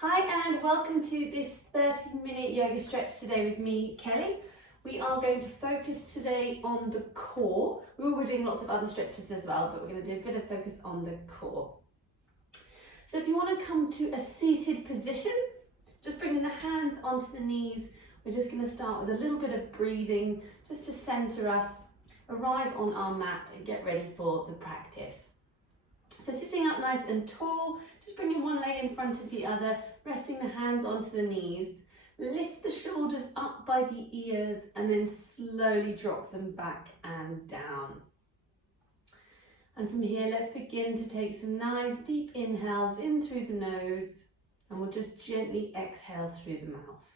Hi and welcome to this 30-minute yoga stretch today with me, Kelly. We are going to focus today on the core. We were doing lots of other stretches as well, but we're going to do a bit of focus on the core. So if you want to come to a seated position, just bringing the hands onto the knees, we're just going to start with a little bit of breathing just to center us, arrive on our mat and get ready for the practice. So sitting up nice and tall, just bringing one leg in front of the other, resting the hands onto the knees. Lift the shoulders up by the ears and then slowly drop them back and down. And from here, let's begin to take some nice deep inhales in through the nose, and we'll just gently exhale through the mouth.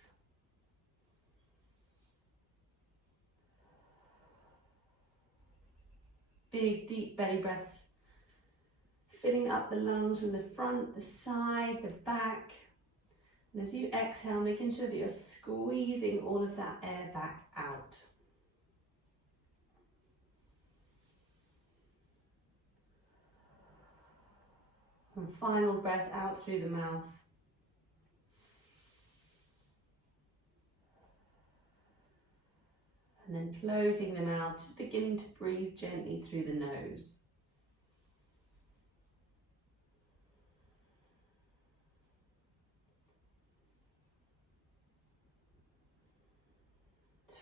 Big deep belly breaths, filling up the lungs from the front, the side, the back. And as you exhale, making sure that you're squeezing all of that air back out. And final breath out through the mouth. And then closing the mouth, just beginning to breathe gently through the nose.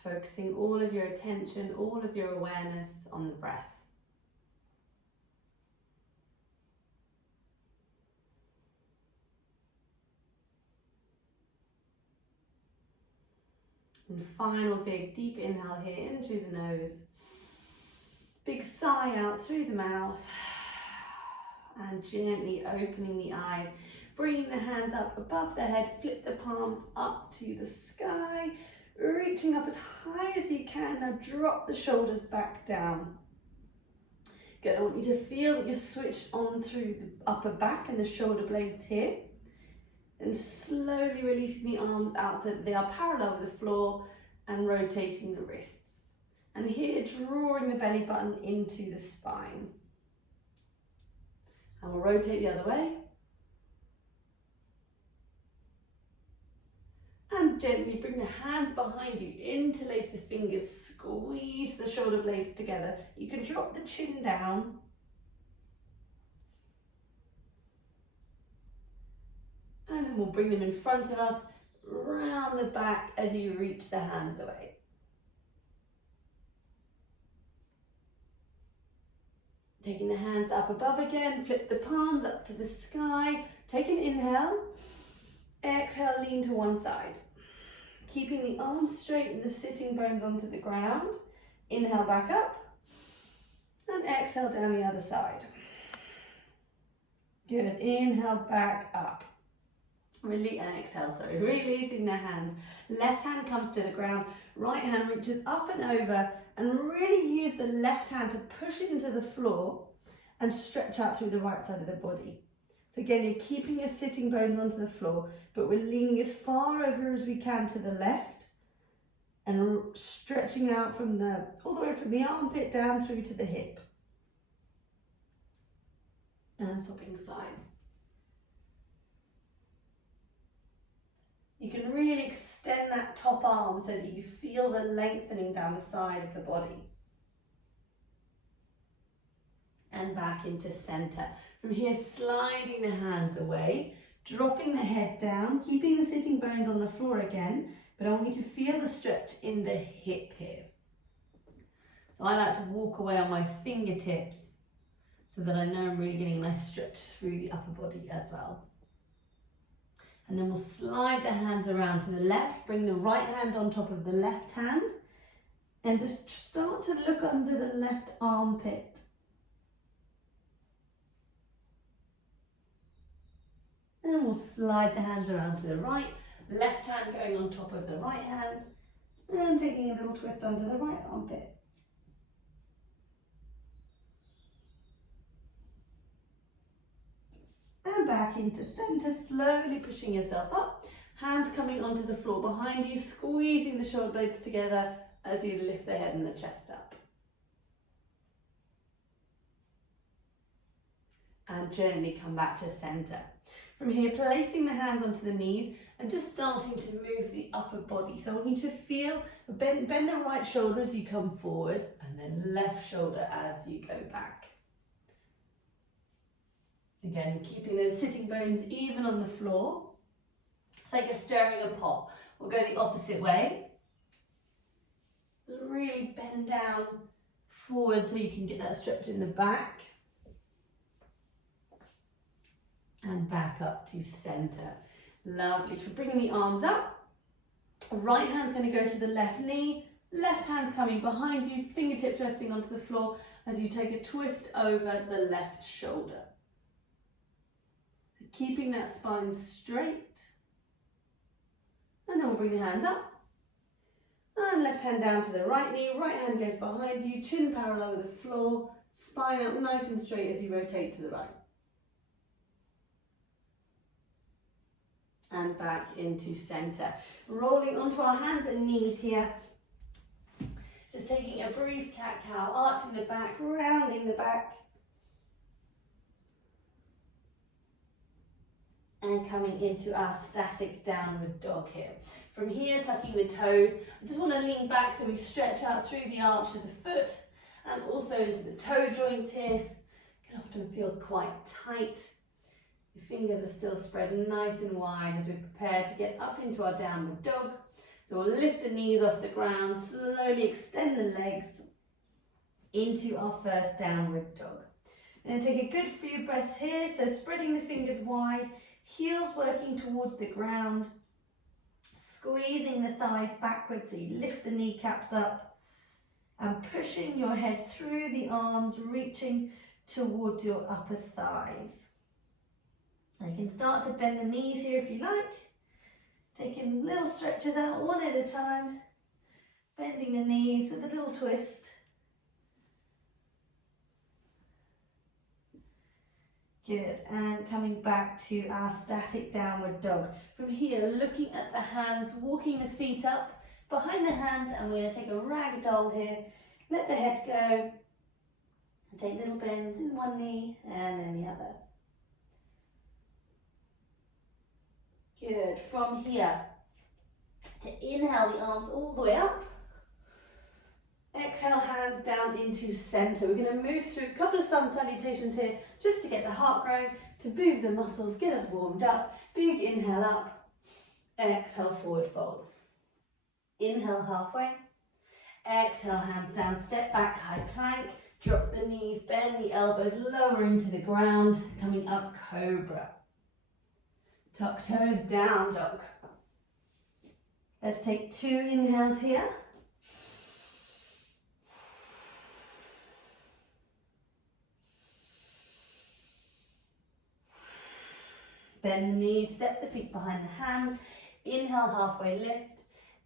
Focusing all of your attention, all of your awareness on the breath. And final big deep inhale here in through the nose. Big sigh out through the mouth. And gently opening the eyes. Bringing the hands up above the head, flip the palms up to the sky. Reaching up as high as you can. Now drop the shoulders back down. Good, I want you to feel that you're switched on through the upper back and the shoulder blades here. And slowly releasing the arms out so that they are parallel with the floor and rotating the wrists. And here drawing the belly button into the spine. And we'll rotate the other way. And gently bring the hands behind you, interlace the fingers, squeeze the shoulder blades together. You can drop the chin down. And then we'll bring them in front of us, round the back as you reach the hands away. Taking the hands up above again, flip the palms up to the sky. Take an inhale. Exhale, lean to one side. Keeping the arms straight and the sitting bones onto the ground. Inhale back up. And exhale down the other side. Good. Inhale back up. Release and exhale, sorry. Releasing the hands. Left hand comes to the ground. Right hand reaches up and over. And really use the left hand to push into the floor and stretch out through the right side of the body. So again, you're keeping your sitting bones onto the floor, but we're leaning as far over as we can to the left and stretching out from all the way from the armpit down through to the hip. And swapping sides. You can really extend that top arm so that you feel the lengthening down the side of the body. And back into center. From here, sliding the hands away, dropping the head down, keeping the sitting bones on the floor again, but I want you to feel the stretch in the hip here. So I like to walk away on my fingertips so that I know I'm really getting a nice stretch through the upper body as well. And then we'll slide the hands around to the left, bring the right hand on top of the left hand, and just start to look under the left armpit. And we'll slide the hands around to the right, left hand going on top of the right hand, and taking a little twist under the right armpit. And back into center, slowly pushing yourself up. Hands coming onto the floor behind you, squeezing the shoulder blades together as you lift the head and the chest up. And gently come back to center. From here, placing the hands onto the knees and just starting to move the upper body. So I want you to feel, bend the right shoulder as you come forward and then left shoulder as you go back. Again, keeping those sitting bones even on the floor. It's like you're stirring a pot. We'll go the opposite way. Really bend down forward so you can get that stretch in the back. And back up to center. Lovely. So bringing the arms up. Right hand's going to go to the left knee. Left hand's coming behind you. Fingertips resting onto the floor as you take a twist over the left shoulder. Keeping that spine straight. And then we'll bring the hands up. And left hand down to the right knee. Right hand goes behind you. Chin parallel with the floor. Spine up nice and straight as you rotate to the right. And back into center. Rolling onto our hands and knees here. Just taking a brief cat-cow, arching the back, rounding the back. And coming into our static downward dog here. From here, tucking the toes. I just want to lean back so we stretch out through the arch of the foot and also into the toe joint here. Can often feel quite tight. Your fingers are still spread nice and wide as we prepare to get up into our downward dog. So we'll lift the knees off the ground, slowly extend the legs into our first downward dog. And take a good few breaths here, so spreading the fingers wide, heels working towards the ground, squeezing the thighs backwards so you lift the kneecaps up and pushing your head through the arms, reaching towards your upper thighs. You can start to bend the knees here if you like, taking little stretches out one at a time, bending the knees with a little twist. Good, and coming back to our static downward dog. From here, looking at the hands, walking the feet up behind the hands, and we're going to take a rag doll here. Let the head go, and take little bends in one knee and then the other. Good, from here, to inhale the arms all the way up. Exhale, hands down into center. We're going to move through a couple of sun salutations here just to get the heart growing, to move the muscles, get us warmed up. Big inhale up. Exhale, forward fold. Inhale halfway. Exhale, hands down, step back, high plank. Drop the knees, bend the elbows, lower into the ground. Coming up, cobra. Tuck toes down, dog. Let's take 2 inhales here. Bend the knees, step the feet behind the hands. Inhale, halfway lift.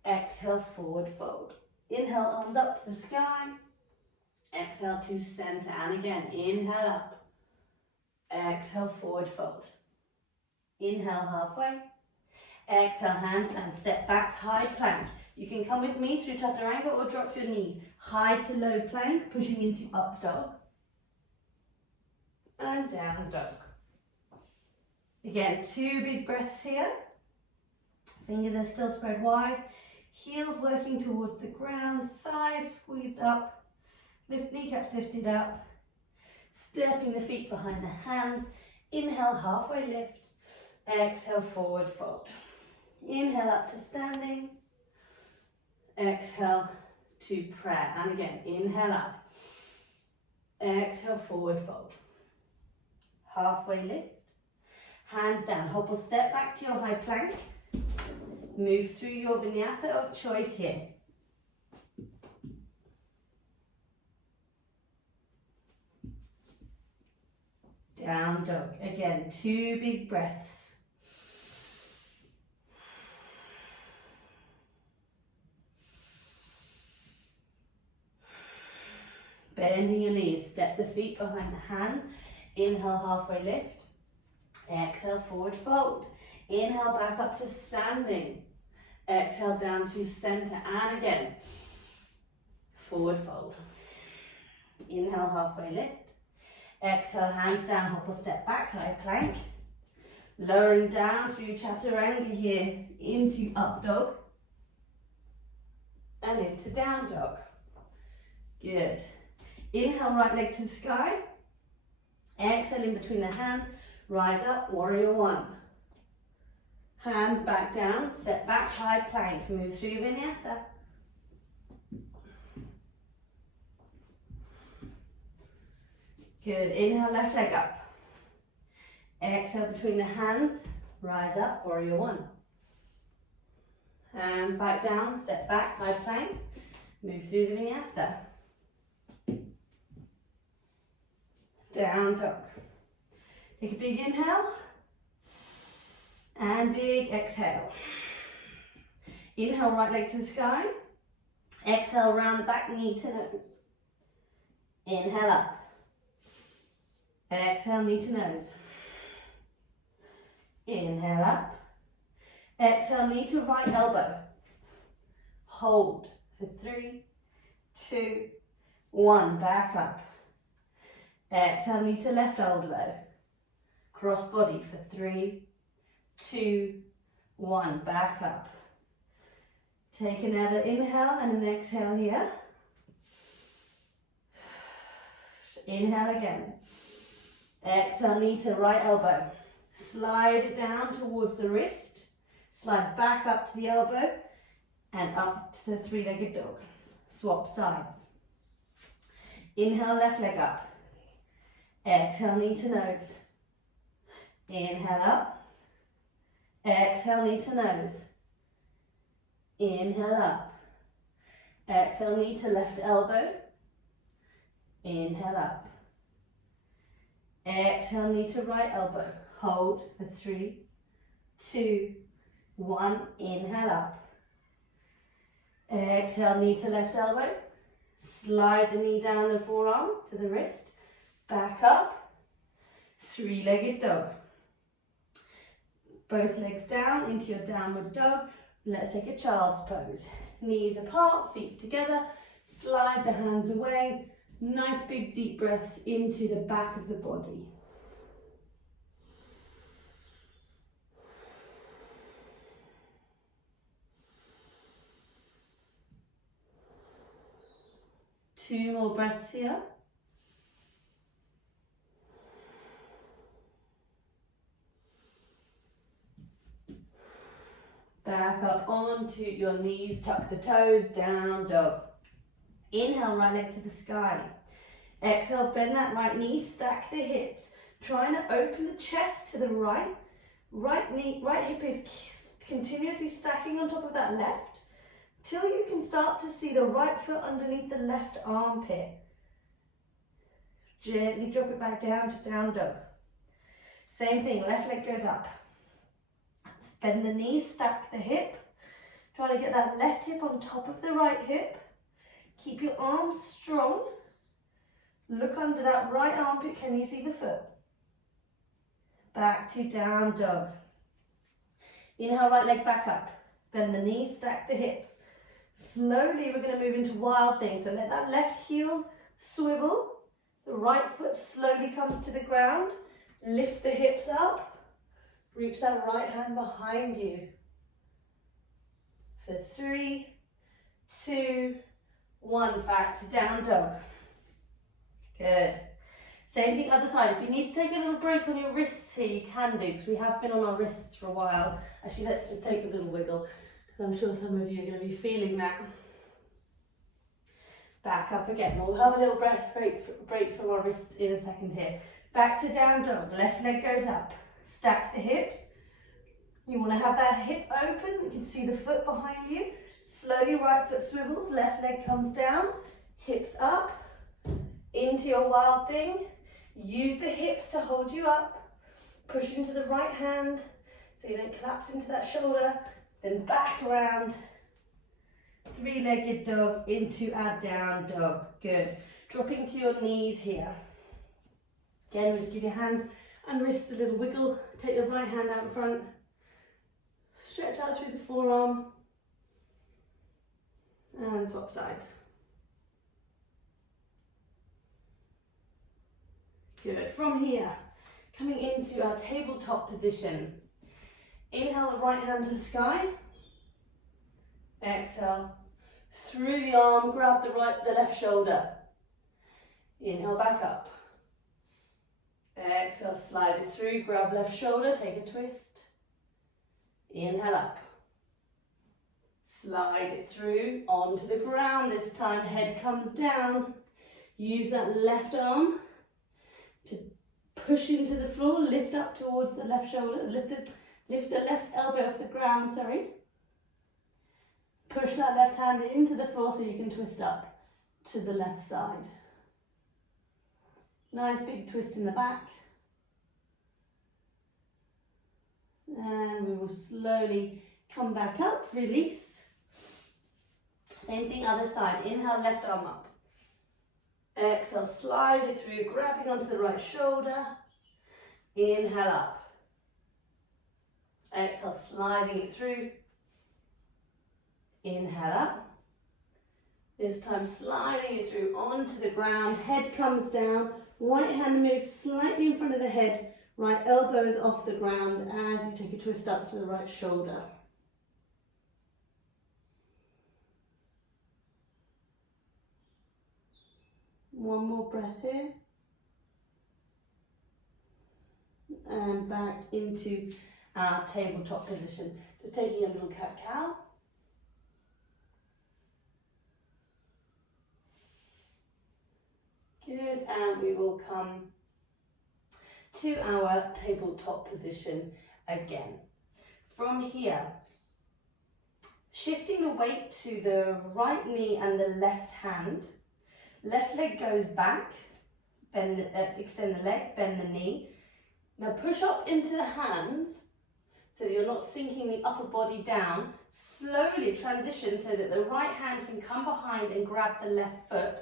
Exhale, forward fold. Inhale, arms up to the sky. Exhale to center. And again, inhale up. Exhale, forward fold. Inhale, halfway. Exhale, hands down, step back, high plank. You can come with me through chaturanga or drop your knees. High to low plank, pushing into up dog. And down dog. Again, 2 big breaths here. Fingers are still spread wide. Heels working towards the ground. Thighs squeezed up. Lift kneecaps lifted up. Stepping the feet behind the hands. Inhale, halfway lift. Exhale, forward fold. Inhale up to standing. Exhale to prayer. And again, inhale up. Exhale, forward fold. Halfway lift. Hands down, hop or step back to your high plank. Move through your vinyasa of choice here. Down dog. Again, 2 big breaths. Bending your knees, step the feet behind the hands. Inhale, halfway lift. Exhale, forward fold. Inhale, back up to standing. Exhale, down to center. And again, forward fold. Inhale, halfway lift. Exhale, hands down, hop or step back, high plank. Lowering down through chaturanga here into up dog and into down dog. Good. Inhale, right leg to the sky. Exhale in between the hands. Rise up, warrior one. Hands back down, step back, high plank. Move through your vinyasa. Good. Inhale, left leg up. Exhale between the hands. Rise up, warrior one. Hands back down, step back, high plank. Move through the vinyasa. Down dog. Take a big inhale and big exhale. Inhale, right leg to the sky. Exhale, round the back, knee to nose. Inhale up. Exhale, knee to nose. Inhale up. Exhale, knee to right elbow. Hold for 3, 2, 1. Back up. Exhale, knee to left elbow. Cross body for 3, 2, 1. Back up. Take another inhale and an exhale here. Inhale again. Exhale, knee to right elbow. Slide it down towards the wrist. Slide back up to the elbow and up to the three-legged dog. Swap sides. Inhale, left leg up. Exhale, knee to nose. Inhale up. Exhale, knee to nose. Inhale up. Exhale, knee to left elbow. Inhale up. Exhale, knee to right elbow. Hold for 3, 2, 1. Inhale up. Exhale, knee to left elbow. Slide the knee down the forearm to the wrist. Back up. Three-legged dog. Both legs down into your downward dog. Let's take a child's pose. Knees apart, feet together. Slide the hands away. Nice big deep breaths into the back of the body. Two more breaths here. Back up onto your knees, tuck the toes, down dog. Inhale, right leg to the sky. Exhale, bend that right knee, stack the hips. Trying to open the chest to the right. Right hip is continuously stacking on top of that left, till you can start to see the right foot underneath the left armpit. Gently drop it back down to down dog. Same thing, left leg goes up. Bend the knees, stack the hip. Try to get that left hip on top of the right hip. Keep your arms strong. Look under that right armpit. Can you see the foot? Back to down dog. Inhale, right leg back up. Bend the knees, stack the hips. Slowly we're going to move into wild thing. So let that left heel swivel. The right foot slowly comes to the ground. Lift the hips up. Reach that right hand behind you. For 3, 2, 1. Back to down dog. Good. Same thing other side. If you need to take a little break on your wrists here, you can do, because we have been on our wrists for a while. Actually, let's just take a little wiggle, because I'm sure some of you are going to be feeling that. Back up again. We'll have a little break from our wrists in a second here. Back to down dog. Left leg goes up. Stack the hips. You want to have that hip open. You can see the foot behind you. Slowly right foot swivels. Left leg comes down. Hips up. Into your wild thing. Use the hips to hold you up. Push into the right hand so you don't collapse into that shoulder. Then back around. Three-legged dog into our down dog. Good. Dropping to your knees here. Again, we'll just give your hands and wrists a little wiggle. Take the right hand out in front. Stretch out through the forearm. And swap sides. Good. From here, Coming into our tabletop position. Inhale the right hand to the sky. Exhale, through the arm, grab the left shoulder. Inhale, back up. Exhale, slide it through, grab left shoulder, take a twist. Inhale up. Slide it through, onto the ground this time, head comes down. Use that left arm to push into the floor, lift up towards the left shoulder, lift the left elbow off the ground, sorry. Push that left hand into the floor so you can twist up to the left side. Nice big twist in the back. And we will slowly come back up, release. Same thing, other side. Inhale, left arm up. Exhale, slide it through, grabbing onto the right shoulder. Inhale up. Exhale, sliding it through. Inhale up. This time sliding it through onto the ground, head comes down, right hand moves slightly in front of the head, right elbow is off the ground as you take a twist up to the right shoulder. One more breath here. And back into our tabletop position. Just taking a little cat-cow. Good, and we will come to our tabletop position again. From here, shifting the weight to the right knee and the left hand. Left leg goes back, extend the leg, bend the knee. Now push up into the hands so that you're not sinking the upper body down. Slowly transition so that the right hand can come behind and grab the left foot.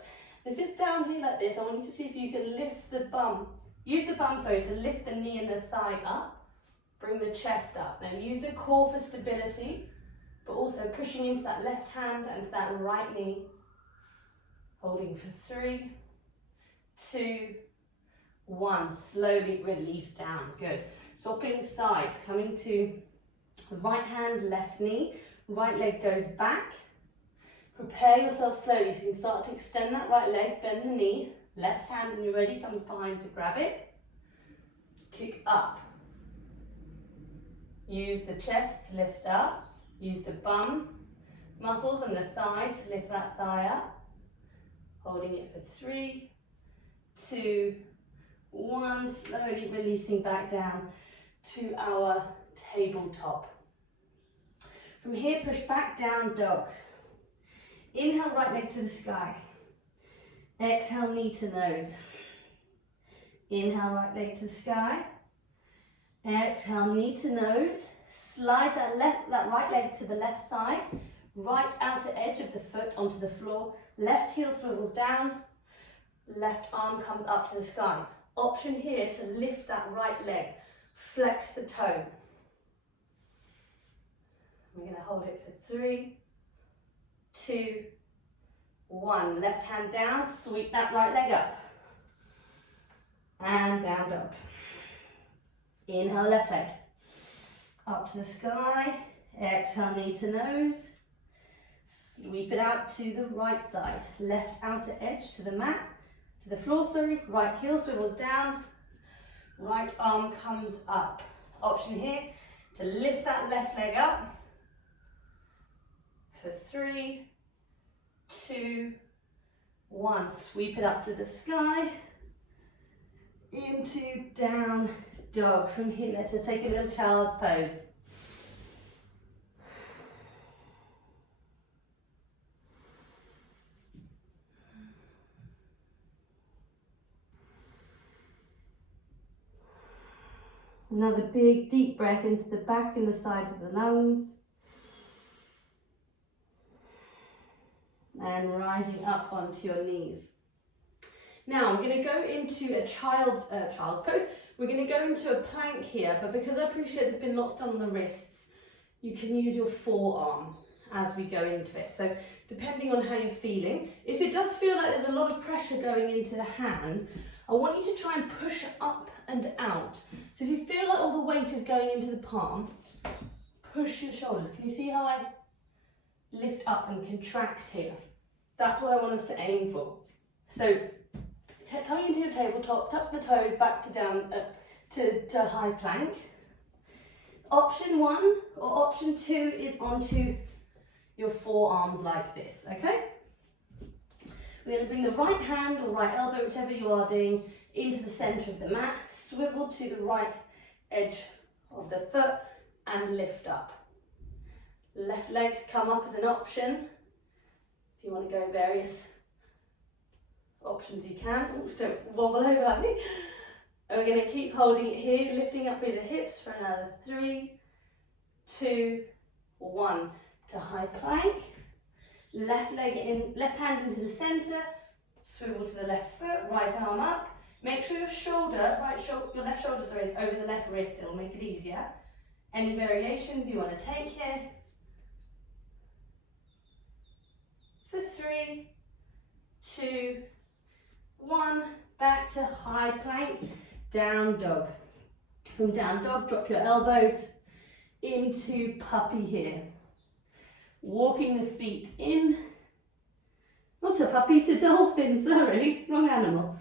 If it's down here like this, I want you to see if you can lift the bum. Use the bum, sorry, to lift the knee and the thigh up. Bring the chest up. Now use the core for stability, but also pushing into that left hand and to that right knee. Holding for 3, 2, 1. Slowly release down. Good. Swapping sides, coming to right hand, left knee. Right leg goes back. Prepare yourself slowly so you can start to extend that right leg, bend the knee. Left hand, when you're ready, comes behind to grab it. Kick up. Use the chest to lift up. Use the bum muscles and the thighs to lift that thigh up. Holding it for 3, 2, 1. Slowly releasing back down to our tabletop. From here, push back down dog. Inhale, right leg to the sky. Exhale, knee to nose. Inhale, right leg to the sky. Exhale, knee to nose. Slide that right leg to the left side. Right outer edge of the foot onto the floor. Left heel swivels down. Left arm comes up to the sky. Option here to lift that right leg. Flex the toe. We're going to hold it for 3, 2, 1. Left hand down, sweep that right leg up. And down dog. Inhale, left leg. Up to the sky. Exhale, knee to nose. Sweep it out to the right side. Left outer edge to the mat, to the floor, sorry. Right heel swivels down. Right arm comes up. Option here to lift that left leg up. For 3, 2, 1. Sweep it up to the sky. Into down dog. From here, let's just take a little child's pose. Another big deep breath into the back and the side of the lungs. And rising up onto your knees. Now I'm going to go into a child's pose. We're going to go into a plank here, but because I appreciate there's been lots done on the wrists, you can use your forearm as we go into it. So depending on how you're feeling, if it does feel like there's a lot of pressure going into the hand, I want you to try and push up and out. So if you feel like all the weight is going into the palm, push your shoulders. Can you see how I lift up and contract here? That's what I want us to aim for. So coming into your tabletop, tuck the toes back to down to high plank. Option 1 or option 2 is onto your forearms like this, okay? We're going to bring the right hand or right elbow, whichever you are doing, into the centre of the mat, swivel to the right edge of the foot and lift up. Left legs come up as an option. If you want to go various options you can. Don't wobble over like me. And we're going to keep holding it here, lifting up through the hips for another 3, 2, 1. To high plank. Left leg in, left hand into the centre. Swivel to the left foot, right arm up. Make sure your your left shoulder, is over the left wrist. It'll make it easier. Any variations you want to take here. For 3, 2, 1. Back to high plank. Down dog. From down dog, drop your elbows into puppy here. Walking the feet in. Not to puppy, to dolphin, sorry, wrong animal.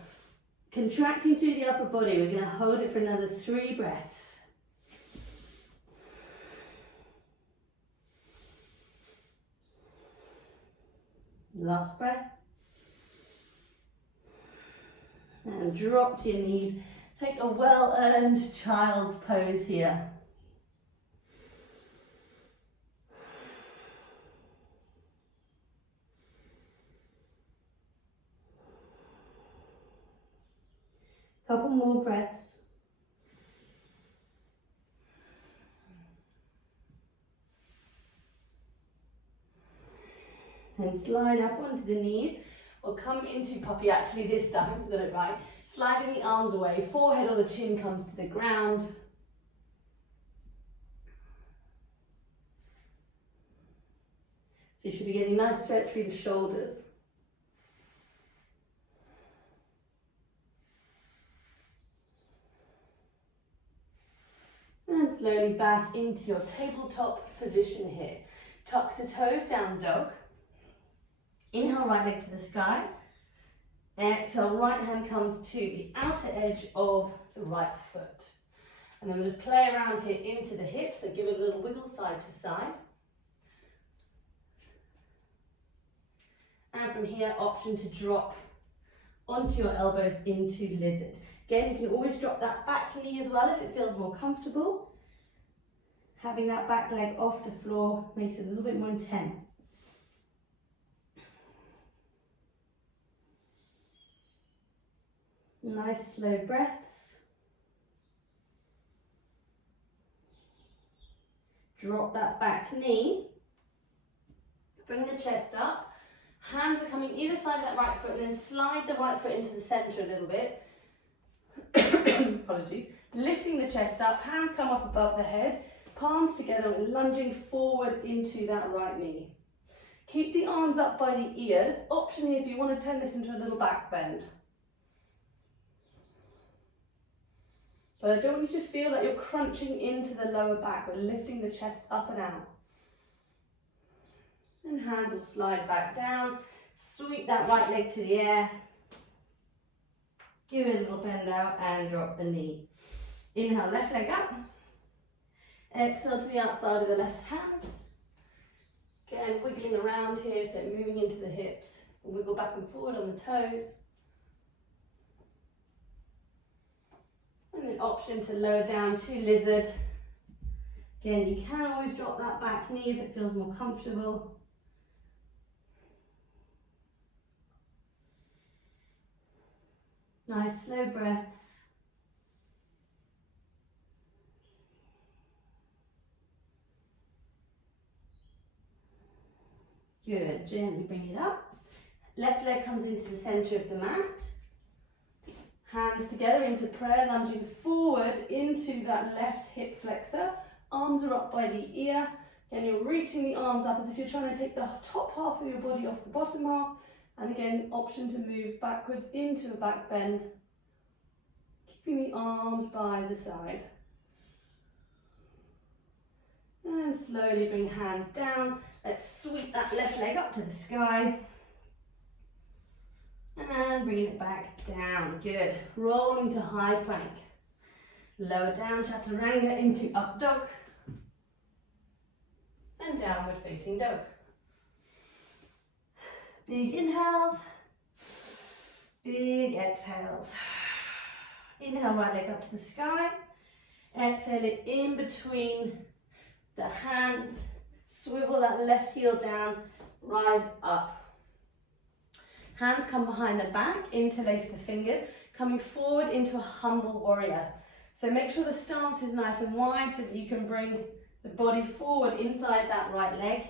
Contracting through the upper body. We're going to hold it for another 3 breaths. Last breath. And drop to your knees. Take a well-earned child's pose here. Couple more breaths. And slide up onto the knees. Or come into puppy actually this time, got it right. Sliding the arms away, forehead or the chin comes to the ground. So you should be getting a nice stretch through the shoulders. And slowly back into your tabletop position here. Tuck the toes, down dog. Inhale, right leg to the sky. Exhale, right hand comes to the outer edge of the right foot. And I'm going to play around here into the hips, so give it a little wiggle side to side. And from here, option to drop onto your elbows into lizard. Again, you can always drop that back knee as well if it feels more comfortable. Having that back leg off the floor makes it a little bit more intense. Nice slow breaths. Drop that back knee. Bring the chest up. Hands are coming either side of that right foot, and then slide the right foot into the centre a little bit. Apologies. Lifting the chest up, hands come up above the head, palms together and lunging forward into that right knee. Keep the arms up by the ears. Option here if you want to turn this into a little back bend. But I don't want you to feel that you're crunching into the lower back. We're lifting the chest up and out. And hands will slide back down. Sweep that right leg to the air. Give it a little bend out and drop the knee. Inhale, left leg up. Exhale to the outside of the left hand. Again, wiggling around here, so moving into the hips. Wiggle back and forward on the toes. And then option to lower down to lizard. Again, you can always drop that back knee if it feels more comfortable. Nice slow breaths. Good, gently bring it up. Left leg comes into the centre of the mat. Hands together into prayer, lunging forward into that left hip flexor. Arms are up by the ear. Again, you're reaching the arms up as if you're trying to take the top half of your body off the bottom half. And again, option to move backwards into a back bend. Keeping the arms by the side. And slowly bring hands down. Let's sweep that left leg up to the sky. And bring it back down. Good. Roll into high plank. Lower down, chaturanga into up dog. And downward facing dog. Big inhales. Big exhales. Inhale, right leg up to the sky. Exhale it in between the hands. Swivel that left heel down. Rise up. Hands come behind the back, interlace the fingers, coming forward into a humble warrior. So make sure the stance is nice and wide so that you can bring the body forward inside that right leg.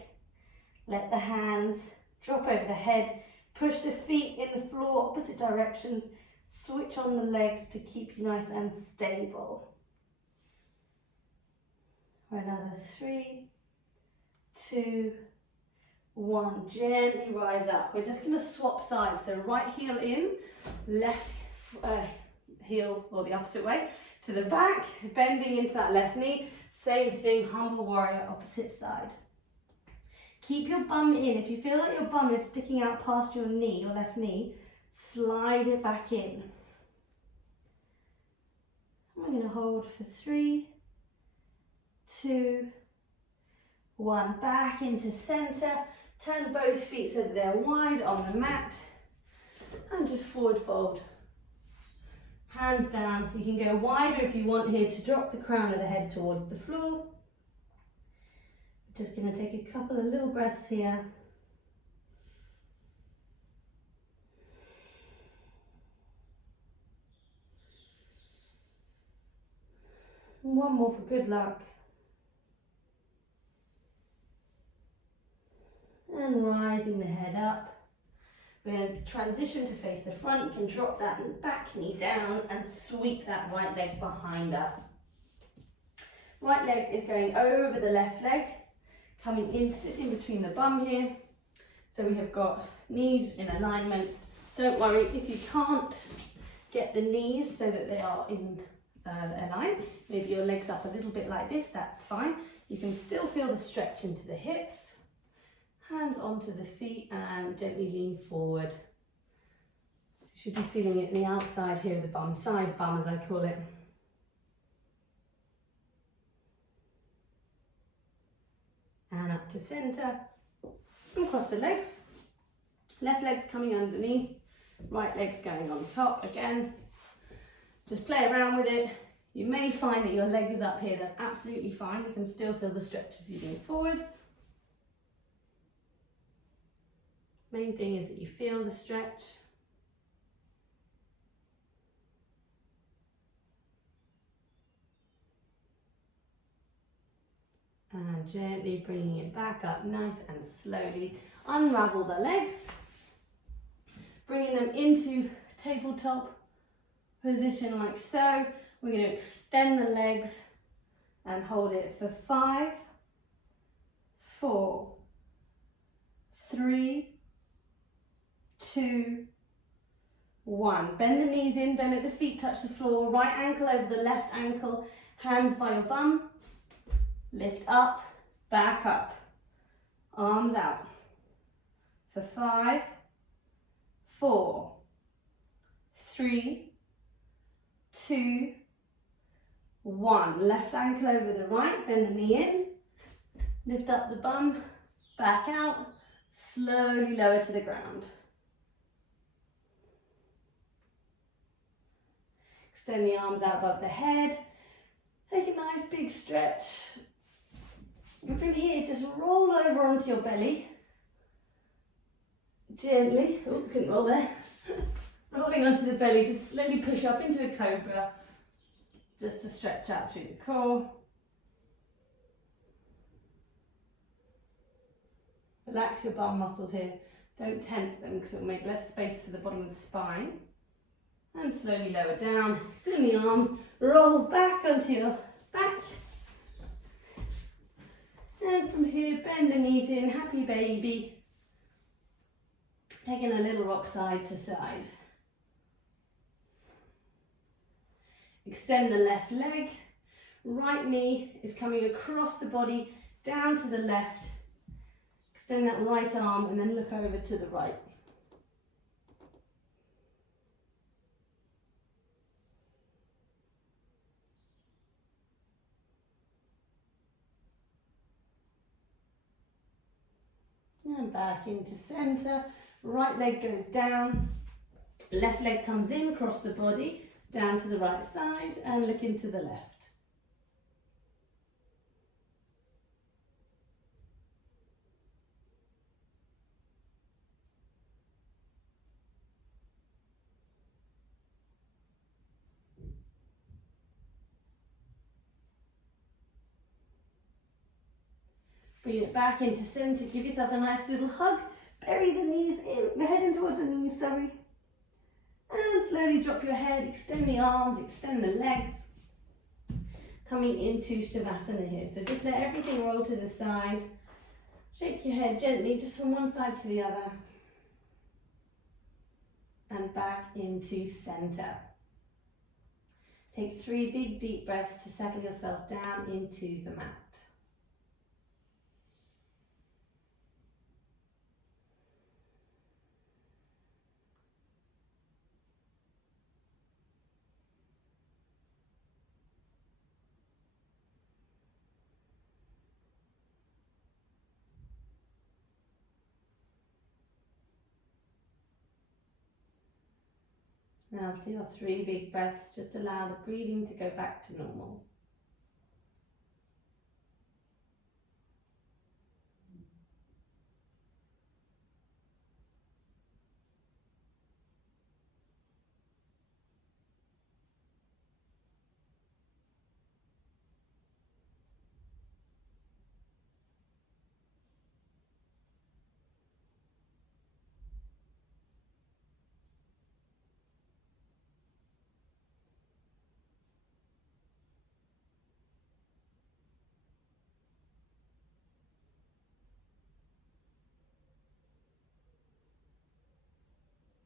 Let the hands drop over the head. Push the feet in the floor, opposite directions. Switch on the legs to keep you nice and stable. For another 3, 2, 1. Gently rise up. We're just going to swap sides. So right heel in, left heel, or the opposite way, to the back, bending into that left knee. Same thing, humble warrior, opposite side. Keep your bum in. If you feel like your bum is sticking out past your knee, your left knee, slide it back in. I'm going to hold for 3, 2, 1. Back into center. Turn both feet so that they're wide on the mat. And just forward fold. Hands down. You can go wider if you want here to drop the crown of the head towards the floor. Just going to take a couple of little breaths here. One more for good luck. And rising the head up. We're going to transition to face the front. You can drop that back knee down and sweep that right leg behind us. Right leg is going over the left leg, coming in, sitting between the bum here. So we have got knees in alignment. Don't worry if you can't get the knees so that they are in align. Maybe your legs up a little bit like this, that's fine. You can still feel the stretch into the hips. Hands onto the feet and gently lean forward. You should be feeling it in the outside here of the bum, side bum as I call it. And up to center. And cross the legs. Left leg's coming underneath, right leg's going on top again. Just play around with it. You may find that your leg is up here, that's absolutely fine. You can still feel the stretch as you lean forward. Main thing is that you feel the stretch. And gently bringing it back up, nice and slowly. Unravel the legs. Bringing them into tabletop position like so. We're going to extend the legs and hold it for 5, 4, 3, 2, 1. Bend the knees in, don't let the feet touch the floor. Right ankle over the left ankle, hands by your bum. Lift up, back up, arms out. For 5, 4, 3, 2, 1. Left ankle over the right, bend the knee in. Lift up the bum, back out, slowly lower to the ground. Extend the arms out above the head. Take a nice big stretch. And from here, just roll over onto your belly. Gently, oh, couldn't roll there. Rolling onto the belly, just slowly push up into a cobra. Just to stretch out through the core. Relax your bum muscles here. Don't tense them because it will make less space for the bottom of the spine. And slowly lower down. Extend the arms, roll back onto your back. And from here, bend the knees in, happy baby. Taking a little rock side to side. Extend the left leg. Right knee is coming across the body, down to the left. Extend that right arm and then look over to the right. And back into center. Right leg goes down. Left leg comes in across the body, down to the right side and look into the left. Bring it back into center, give yourself a nice little hug, bury the knees in, your head in towards the knees, sorry. And slowly drop your head, extend the arms, extend the legs. Coming into Shavasana here, so just let everything roll to the side. Shake your head gently, just from one side to the other. And back into center. Take 3 big deep breaths to settle yourself down into the mat. Now after your 3 big breaths, just allow the breathing to go back to normal.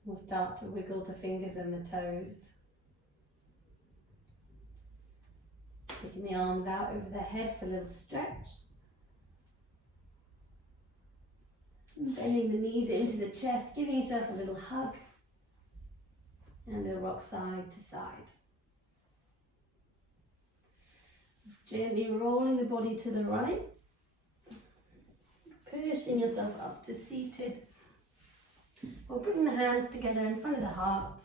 We'll start to wiggle the fingers and the toes. Taking the arms out over the head for a little stretch. And bending the knees into the chest, giving yourself a little hug. And a rock side to side. Gently rolling the body to the right. Pushing yourself up to seated. Or bring the hands together in front of the heart.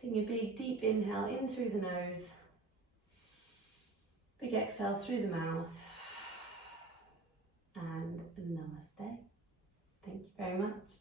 Taking a big deep inhale in through the nose. Big exhale through the mouth. And namaste. Thank you very much.